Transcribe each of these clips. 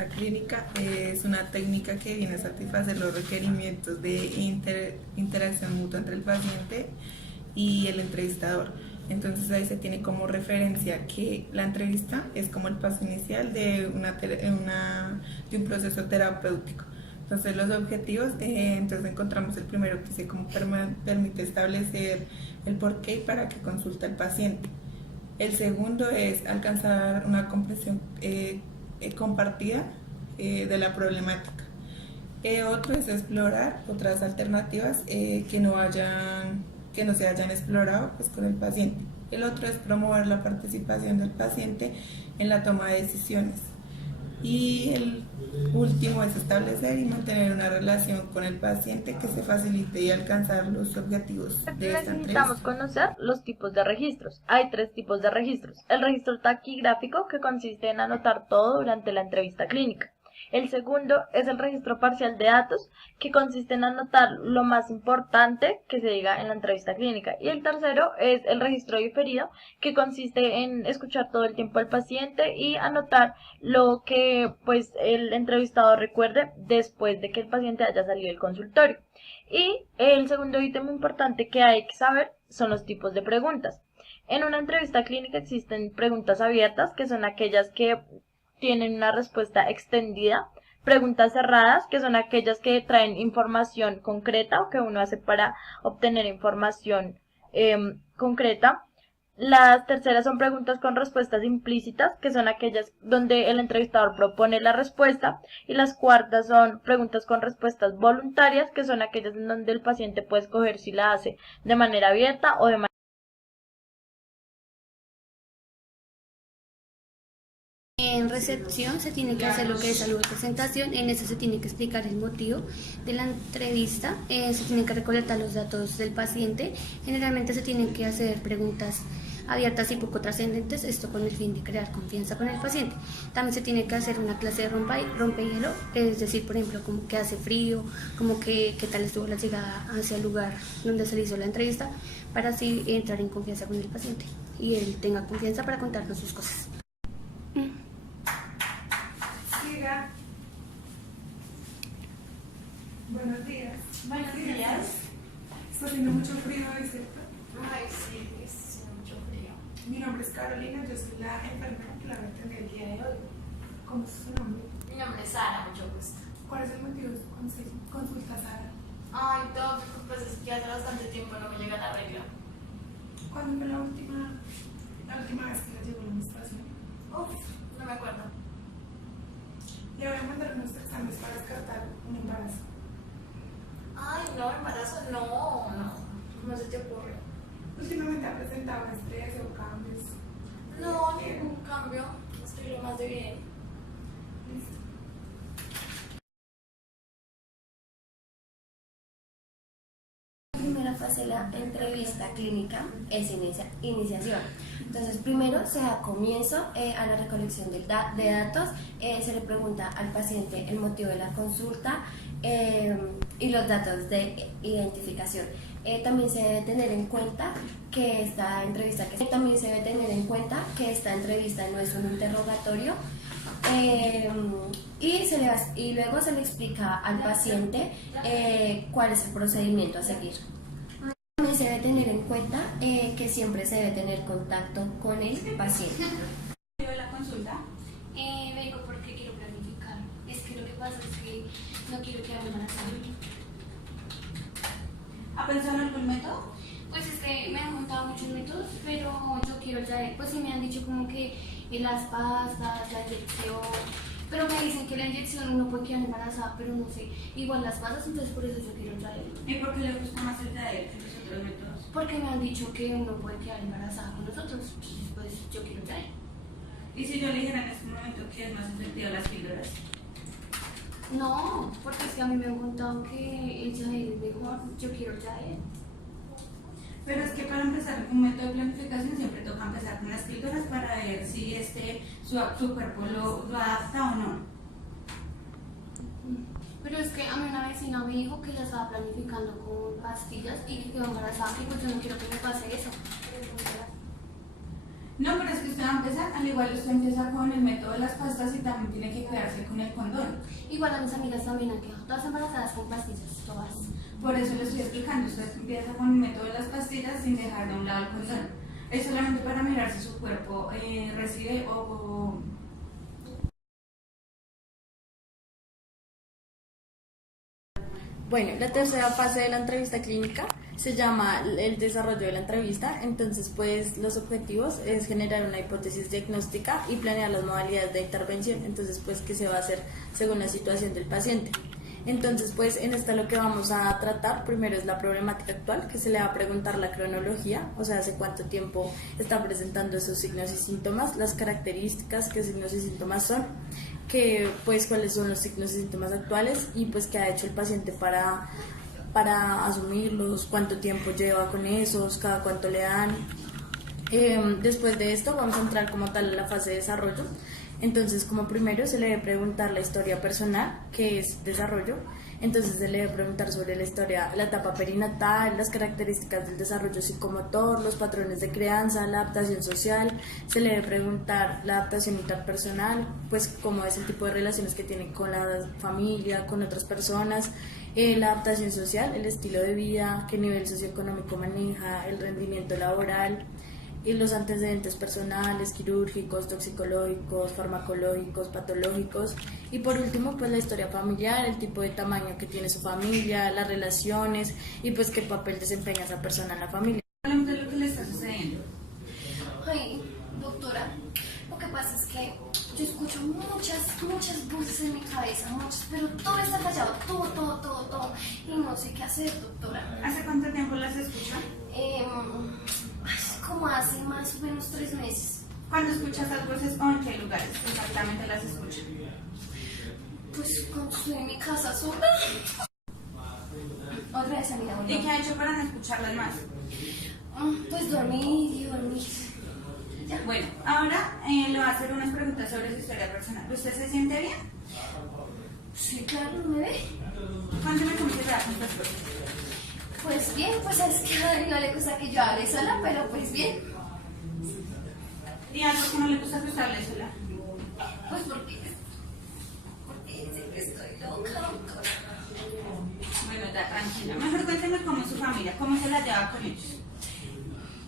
entrevista clínica es una técnica que viene a satisfacer los requerimientos de interacción mutua entre el paciente y el entrevistador. Entonces ahí se tiene como referencia que la entrevista es como el paso inicial de un proceso terapéutico. Entonces los objetivos, entonces encontramos el primero que se como permite establecer el porqué y para qué consulta el paciente. El segundo es alcanzar una comprensión compartida de la problemática. Otro es explorar otras alternativas que no se hayan explorado pues, con el paciente. El otro es promover la participación del paciente en la toma de decisiones. Y el último es establecer y mantener una relación con el paciente que se facilite y alcanzar los objetivos de esta Necesitamos entrevista. conocer los tipos de registros. Hay 3 tipos de registros. El registro taquigráfico, que consiste en anotar todo durante la entrevista clínica. El segundo es el registro parcial de datos, que consiste en anotar lo más importante que se diga en la entrevista clínica. Y el tercero es el registro diferido, que consiste en escuchar todo el tiempo al paciente y anotar lo que pues el entrevistado recuerde después de que el paciente haya salido del consultorio. Y el segundo ítem importante que hay que saber son los tipos de preguntas. En una entrevista clínica existen preguntas abiertas, que son aquellas que tienen una respuesta extendida, preguntas cerradas, que son aquellas que traen información concreta o que uno hace para obtener información concreta. Las terceras son preguntas con respuestas implícitas, que son aquellas donde el entrevistador propone la respuesta, y las cuartas son preguntas con respuestas voluntarias, que son aquellas en donde el paciente puede escoger si la hace de manera abierta o de manera. En recepción se tiene que hacer lo que es salud de presentación, en eso se tiene que explicar el motivo de la entrevista, se tienen que recolectar los datos del paciente, generalmente se tienen que hacer preguntas abiertas y poco trascendentes, esto con el fin de crear confianza con el paciente. También se tiene que hacer una clase de rompehielo, es decir, por ejemplo, como que hace frío, como que qué tal estuvo la llegada hacia el lugar donde se le hizo la entrevista, para así entrar en confianza con el paciente y él tenga confianza para contarnos sus cosas. Buenos días. Buenos días. Está haciendo mucho frío hoy, ¿cierto? Ay, sí, está haciendo mucho frío. Mi nombre es Carolina, yo soy la enfermera que la voy a atender el día de hoy. ¿Cómo es su nombre? Mi nombre es Sara, mucho gusto. ¿Cuál es el motivo de su consulta, Sara? Ay, todo, pues es que hace bastante tiempo no me llega la regla. ¿Cuándo fue la última vez que le llegó la menstruación? Uf, no me acuerdo. Le voy a mandar unos exámenes para descartar un embarazo. Ay, no, embarazo, no se te ocurre. Últimamente ha presentado estrés o cambios. No, ningún cambio, estoy lo más de bien. Listo. La primera fase de la entrevista clínica es iniciación. Entonces, primero se da comienzo a la recolección de datos, se le pregunta al paciente el motivo de la consulta y los datos de identificación. También se debe tener en cuenta que esta entrevista no es un interrogatorio. Y luego se le explica al paciente cuál es el procedimiento a seguir. También se debe tener en cuenta que siempre se debe tener contacto con el paciente. ¿De la consulta? Vengo porque quiero planificar. Es que lo que pasa es que no quiero quedarme embarazada. ¿Ha pensado en algún método? Pues es que me han contado muchos métodos, pero yo quiero ya, pues sí me han dicho como que las pastas, la inyección, pero me dicen que la inyección uno puede quedar embarazada, pero no sé, igual las pastas, entonces por eso yo quiero traer. ¿Y por qué le gusta más el diet que los otros métodos? Porque me han dicho que uno puede quedar embarazada con nosotros, entonces pues yo quiero traer. ¿Y si yo le dijera en este momento que es más efectiva las píldoras? No, porque es que a mí me han contado que el Jael es mejor, yo quiero Jael. Pero es que para empezar un método de planificación siempre toca empezar con las píldoras para ver si su cuerpo lo adapta o no. Pero es que a mí una vecina me dijo que ella estaba planificando con pastillas y que quedó embarazada y pues yo no quiero que me pase eso. No, pero es que usted va a empezar, al igual usted empieza con el método de las pastas y también tiene que cuidarse con el condón. Igual a mis amigas también han quedado todas embarazadas con pastillas, todas. Por eso le estoy explicando, usted empieza con el método de las pastillas sin dejar de un lado el condón. Es solamente para mirar si su cuerpo recibe o Bueno, la tercera fase de la entrevista clínica se llama el desarrollo de la entrevista. Entonces, pues los objetivos es generar una hipótesis diagnóstica y planear las modalidades de intervención. Entonces, pues, ¿qué se va a hacer según la situación del paciente? Entonces, pues en esta lo que vamos a tratar primero es la problemática actual, que se le va a preguntar la cronología, o sea, hace cuánto tiempo está presentando esos signos y síntomas, las características, qué signos y síntomas son, que pues cuáles son los signos y síntomas actuales y pues qué ha hecho el paciente para asumirlos, cuánto tiempo lleva con esos, cada cuánto le dan. Después de esto vamos a entrar como tal a la fase de desarrollo. Entonces, como primero se le debe preguntar la historia personal, que es desarrollo. Entonces se le debe preguntar sobre la historia, la etapa perinatal, las características del desarrollo psicomotor, los patrones de crianza, la adaptación social. Se le debe preguntar la adaptación interpersonal, pues cómo es el tipo de relaciones que tiene con la familia, con otras personas. La adaptación social, el estilo de vida, qué nivel socioeconómico maneja, el rendimiento laboral, y los antecedentes personales, quirúrgicos, toxicológicos, farmacológicos, patológicos, y por último pues la historia familiar, el tipo de tamaño que tiene su familia, las relaciones y pues qué papel desempeña esa persona en la familia. Hablemos de lo que le está sucediendo. Ay, doctora, lo que pasa es que yo escucho muchas voces en mi cabeza, muchas, pero todo está callado, todo, y no sé qué hacer, doctora. ¿Hace cuánto tiempo las escucha? Como hace más o menos 3 meses. ¿Cuándo escucha esas voces o en qué lugares exactamente las escucha? Pues cuando estoy en mi casa sola. Otra vez, amiga. ¿Y qué ha hecho para no escucharlas más? Pues dormir. Ya. Bueno, ahora le voy a hacer unas preguntas sobre su historia personal. ¿Usted se siente bien? Sí, claro, ¿no me ve? Cuénteme cómo se trata con su esposo. Pues bien, pues es que a Dani no le gusta que yo hable sola, pero pues bien. ¿Y algo que no le gusta que usted hable sola? Pues porque siempre estoy loca, doctora. Bueno, ya tranquila. Mejor cuénteme cómo es su familia, cómo se la lleva con ellos.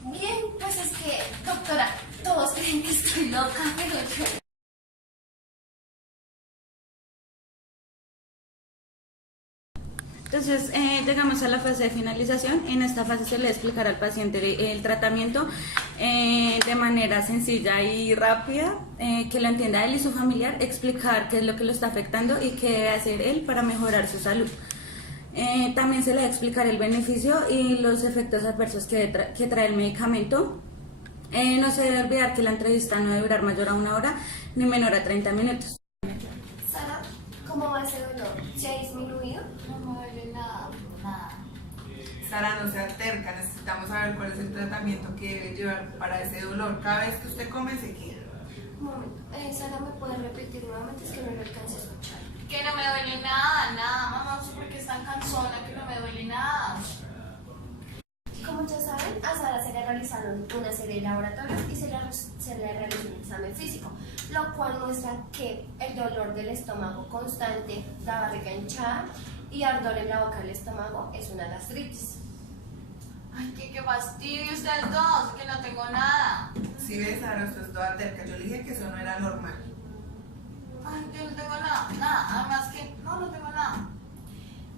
Bien, pues es que, doctora, todos creen que estoy loca, pero yo... Entonces, llegamos a la fase de finalización. En esta fase se le explicará al paciente el tratamiento de manera sencilla y rápida, que lo entienda él y su familiar, explicar qué es lo que lo está afectando y qué debe hacer él para mejorar su salud. También se le va a explicar el beneficio y los efectos adversos que trae el medicamento. No se debe olvidar que la entrevista no debe durar mayor a 1 hora ni menor a 30 minutos. Sara, ¿cómo va ese dolor? ¿Se ha disminuido? No me duele nada. Sara, no sea terca, necesitamos saber cuál es el tratamiento que debe llevar para ese dolor. Cada vez que usted come se queda. Un momento, Sara, ¿me puede repetir nuevamente? Es que no lo alcancé a escuchar. Que no me duele nada, mamá, no sé por qué es tan cansona, que no me duele nada. Como ya saben, a Sara se le realizaron una serie de laboratorios y se le realizó un examen físico, lo cual muestra que el dolor del estómago constante, la barriga hinchada y ardor en la boca del estómago es una gastritis. Ay, qué fastidio ustedes dos, que no tengo nada. Si ves, Sara, usted es toda terca. Yo le dije que eso no era normal. Ay, yo no tengo nada, además que no tengo nada.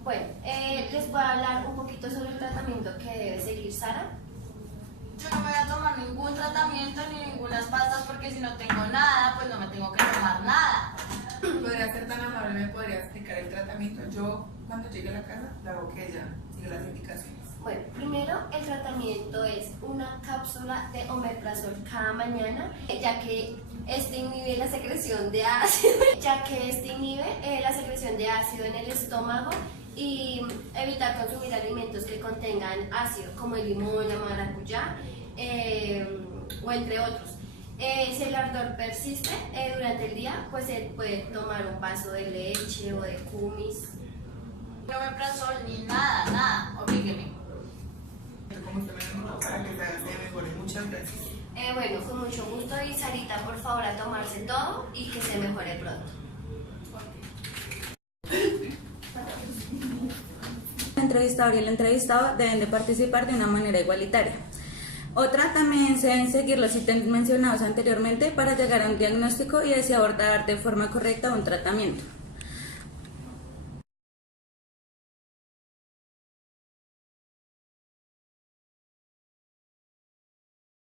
Bueno, les voy a hablar un poquito sobre el tratamiento que debe seguir Sara. Yo no me voy a tomar ningún tratamiento ni ninguna pastas porque si no tengo nada, pues no me tengo que tomar nada. ¿Podría ser tan amable? ¿Me podría explicar el tratamiento? Yo, cuando llegue a la casa, le hago que ella siga las indicaciones. Bueno, primero el tratamiento es una cápsula de omeprazol cada mañana, ya que este inhibe la secreción de ácido, en el estómago y evitar consumir alimentos que contengan ácido, como el limón, la maracuyá o entre otros. Si el ardor persiste durante el día, pues él puede tomar un vaso de leche o de kumis. No me omeprazol ni nada, oblígueme. Como usted me lo dijo, para que se mejore. Muchas gracias. Bueno, con mucho gusto y Sarita, por favor, a tomarse todo y que se mejore pronto. El entrevistador y el entrevistado deben de participar de una manera igualitaria. Otra, también se deben seguir los ítems mencionados anteriormente para llegar a un diagnóstico y así abordar de forma correcta un tratamiento.